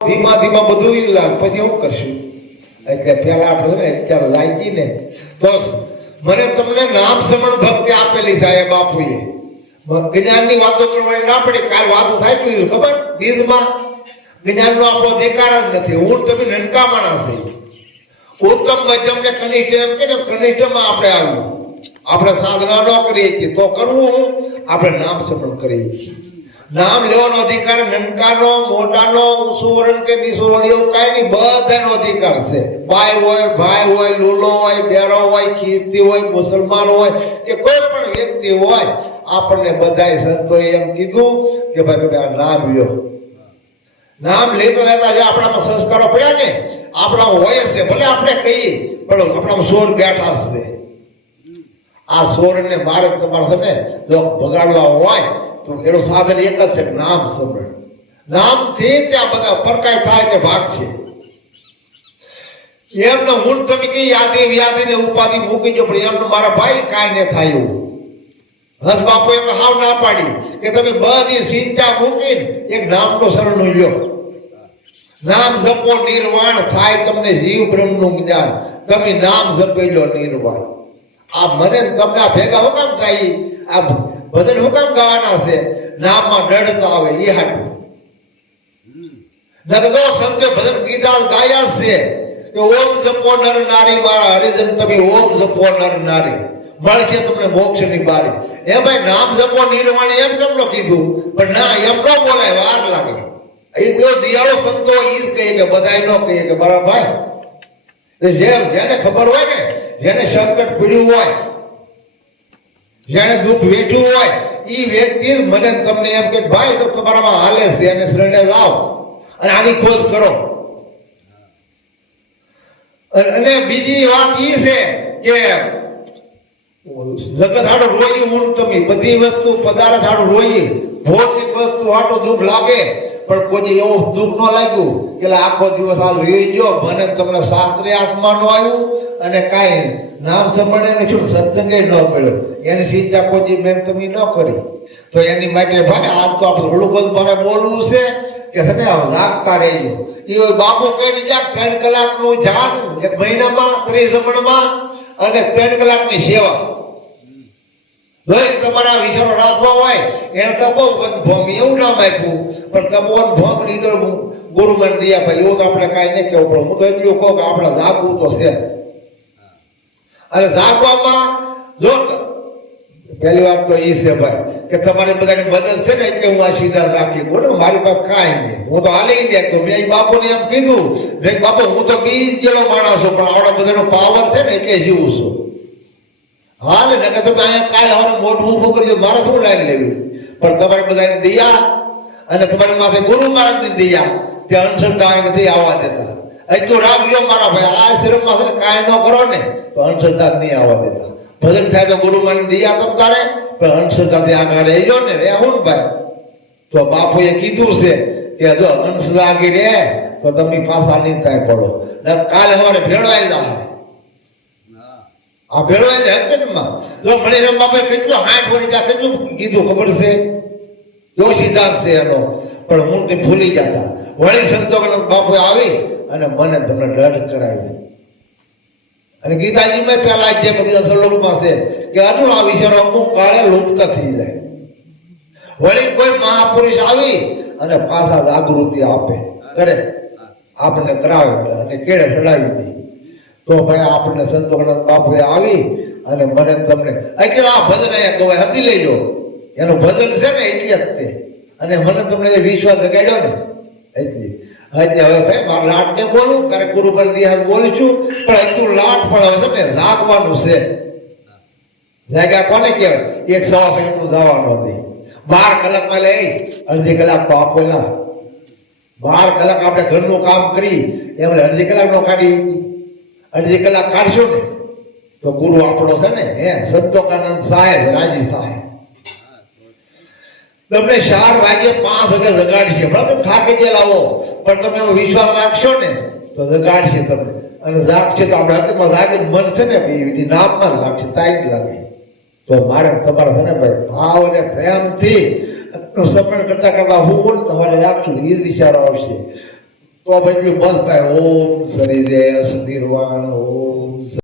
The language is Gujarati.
ધીમા ધીમા બધું લાગ પછી હું કરશું? એટલે પેલા આપણે ને અત્યારે લાગી ને તો મને તમને નામ સમણ ભક્તિ આપેલી સાહેબ બાપુએ. જ્ઞાનની વાતો કરવાની ના પડે, કાલ વાતો થાય કોઈ ખબર? બીજમાં? જ્ઞાનનો આપણો અધિકાર જ નથી. હું તમે નનકા માણસ ઉત્તમ મધ્યમ ને કનિષ્ઠ એમ કે કનિષ્ઠમાં આપણે આવ્યું આપણે સાધના ન કરીએ છીએ, તો કરવું આપણે નામ સમરણ કરીએ છીએ. નામ લેવાનો અધિકાર નનકાનો મોટાનો, સુવર્ણ કે બિસુવર્ણ, એવું કાંઈ નહીં, બધાનો અધિકાર છે. ભાઈ હોય ભાઈ હોય, લૂલો હોય બેરો હોય ખીસ્તી હોય, મુસલમાન હોય, કે કોઈ પણ વ્યક્તિ હોય, આપણને બધાય સંતોએ એમ કીધું કે ભાઈ તમે આ નામ લ્યો. નામ લેતા લેતા જે આપણામાં સંસ્કારો પડ્યા ને, આપણા હોય છે, ભલે આપણે કહીએ, પણ આપણામાં સોર બેઠા છે. આ સોરને મારે તમારે છે ને, જો ભગાડવા હોય તો એનું સાધન એક જ છે, નામ સમરણ નામથી ત્યાં બધા પરકાય થાય કે ભાગ છે. એમને હું તમે કઈ યાદી વ્યાધી ને ઉપાધિ મૂકી જો પણ એમને મારા ભાઈ કાંઈ ને થાય એવું. હસ બાપુ એમ હાવ ના પાડી કે તમે બધી ચિંતા મૂકીને એક નામનું શરણું લ્યો. નામ જપો, નિર્વાણ થાય તમને જીવ બ્રહ્મનું જ્ઞાન. તમે નામ જપી લો નિર્વાણ. આ મને તમને આ ભેગા હું કામ થાય? આ ભજન હું કામ ગાવાના છે? નામમાં દળતા આવે એ હાટું. નકર તો સંતે ભજન ગીતા ગાયા છે. કે ઓમ જપો નર નારી મારા હરિજન તમે ઓમ જપો નર નારી. મળશે તમને મોક્ષની બારી. એમાં નામ જપો નિર્વાણ એમ કેમ નો કીધું? પણ ના, એમ ન બોલાય, વાર લાગે. એ જો દિયાળો સંતો ઈ જ કહે કે બધાય ન કહે કે, બરાબર ભાઈ. જેમ, જેને ખબર હોય ને, જેને સંકટ પીડ્યું હોય જેને દુઃખ વેઠું હોય એ વ્યક્તિ મને તમને એમ કે, ભાઈ, તો તમારામાં હાલે છે અને શરણે જાઓ અને આની ખોજ કરો. અને બીજી વાત એ છે કે, જગત હાડો રોઈ ને તમે. બધી વસ્તુ પદાર્થ હાડો રોઈ, ભૌતિક વસ્તુ હાડો દુઃખ લાગે. પણ કોઈ એવું દુઃખ ન લાગ્યું કે આખો દિવસ આ લઈ ગયો, મને તમને શાસ્ત્રે આત્મા નો આવ્યું અને કાંઈ નામ સંભળે ને શું સત્સંગે ન મળ્યો. એની ચિંતા કોઈ મેં તમે ન કરી. તો એની માટે ભાઈ, આજ તો આપણે હળુકલ મારે બોલવું છે કે તમે લાગતા રહેજો. એ બાપુ કઈ બીજા ત્રણ કલાકનું જાન, એક મહિનામાં, ત્રીસ જમણમાં અને ત્રણ કલાકની સેવા. દરેક તમારા વિચારો રાખવા હોય, એને તપોવન ભોમ એવું નામ આપ્યું. પણ તપોવન ભોમ લીધો ગુરુ મને દિયા ભાઈ એવું આપણે કાંઈ નહીં કહેવું પડે. હું તો એટલું કહું કે આપણે જાગવું તો છે. અને જાગવામાં જો પહેલી વાત તો એ છે ભાઈ, કે તમારી બધાની મદદ છે ને એટલે હું આ સીધા રાખી બોલો મારી પાસે કાંઈ નહીં. હું તો હાલી ગયા તો મેં બાપુને એમ કીધું, મેં બાપુ, હું તો બી ગયેલો માણસ છું, પણ આવડા બધાનો પાવર છે ને એટલે જીવું છું. હાલ ને કે તમે અહીંયા કાલ હવે મોઢું ઊભું કરજો, મારે શું લાઈન લેવી? પણ તમારે બધાની દયા અને તમારી માથે ગુરુ મહારાજની દયા તે અંધશ્રદ્ધા નથી આવવા દેતા. એટલું રાખજો મારા ભાઈ, આ આશ્રમમાં છે કાંઈ ન કરો ને, તો અંધશ્રદ્ધા નહીં આવવા દેતા. ભજન થાય તો ગુરુ માની દયા તમ તારે, પણ અંધશ્રદ્ધાથી આગળ રહેજો ને રે હું ને ભાઈ. તો બાપુએ કીધું છે કે જો અંધશ્રદ્ધા આગળ રહે, તો તમે પાછા નહીં થાય પડો. કાલે સવારે ભેળવાઈ જાય આ ભેળવાઈ જાય હકીકતમાં જો મણિરામ બાપે કેટલો હાથ વળી જા કેટલું કીધું ખબર છે? જો સિદ્ધાંત છે એનો. પણ હું તે ભૂલી જતા વળી સંતોષ બાપુ આવી અને મને તમને દઢ કરાવ્યું અને ગીતાજીમાં પહેલા જે બધા શ્લોકમાં છે કે અર્જુન આ વિચારો અમુક કાળે લુપ્ત થઈ જાય. વળી કોઈ મહાપુરુષ આવી અને પાછા જાગૃતિ આપે. કરે. આપને કરાવે. અને કેળે ચડાવી દે. તો ભાઈ આપણને સંતો બાપુએ આવી અને મને તમને એટલે આ ભજન અહીંયા કહેવાય, સમજી લેજો. એનું ભજન છે ને એટલી જ તે. અને મને તમને વિશ્વાસ જગાડ્યો ને, એટલી. એટલે હવે ભાઈ, મારા લાટને બોલું ત્યારે ગુરુ પર દિયા બોલું છું, પણ એટલું લાટ પણ હવે છે ને લાગવાનું છે. જાગ્યા કોને કહેવાય? એક સવા સેકન્ડનું જવાનું હતી. બાર કલાકમાં લઈ, અડધી કલાક તો આપો ના બાર કલાક આપણે ઘરનું કામ કરી, એમને અડધી કલાકનો કાઢી અડધી કલાક કાઢશો ને, તો ગુરુ આપણો છે ને, હે સંતોકાનંદ સાહેબ રાજી થાય. તમને ચાર વાગે પાંચ વાગે જગાડશે બરાબર? થાકી જે લાવો પણ તમે એનો વિશ્વાસ રાખશો ને, તો જગાડશે તમને. અને જાગશે તો આપણે હકીકતમાં જાગે મન છે ને એની નામમાં જ લાગશે તાઈ લાગે. તો મારે તમારા છે ને ભાઈ, ભાવ અને પ્રેમથી સમરણ કરતા કરતા હું પણ તમારે રાખશું એ જ વિચારો આવશે. તો પછી બસ ભાઈ ઓમ શનિદેવ નિર્વાણ ઓમ